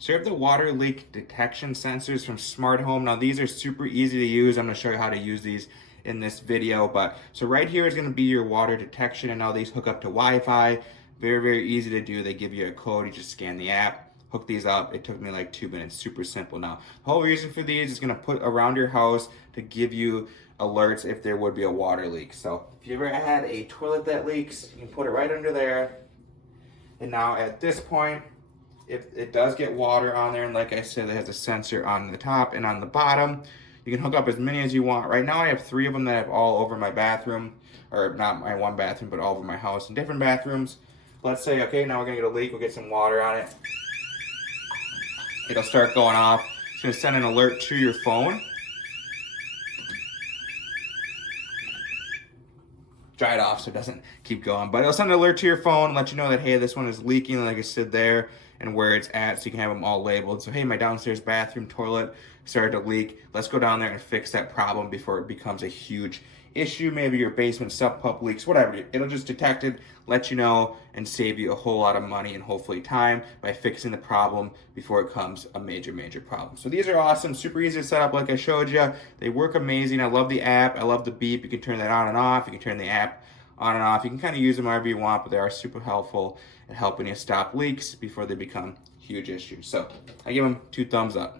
So you have the water leak detection sensors from Smart Home. Now these are super easy to use. I'm gonna show you how to use these in this video. But so right here is gonna be your water detection, and now these hook up to Wi-Fi. Very, very easy to do. They give you a code, you just scan the app, hook these up. It took me like 2 minutes, super simple. Now, the whole reason for these is gonna put around your house to give you alerts if there would be a water leak. So if you ever had a toilet that leaks, you can put it right under there. And now at this point, if it does get water on there, and like I said, it has a sensor on the top and on the bottom, you can hook up as many as you want. Right now I have 3 of them that I have all over my bathroom, or not my one bathroom, but all over my house in different bathrooms. Let's say, okay, now we're gonna get a leak, we'll get some water on it. It'll start going off. It's gonna send an alert to your phone. Dry it off so it doesn't keep going. But it'll send an alert to your phone, let you know that, hey, this one is leaking, like I said there, and where it's at, so you can have them all labeled. So, hey, my downstairs bathroom toilet started to leak. Let's go down there and fix that problem before it becomes a huge issue. Maybe your basement sub pump leaks, whatever. It'll just detect it, let you know, and save you a whole lot of money and hopefully time by fixing the problem before it becomes a major, major problem. So these are awesome, super easy to set up like I showed you. They work amazing. I love the app. I love the beep. You can turn that on and off. You can turn the app on and off. You can kind of use them however you want, but they are super helpful at helping you stop leaks before they become huge issues. So I give them 2 thumbs up.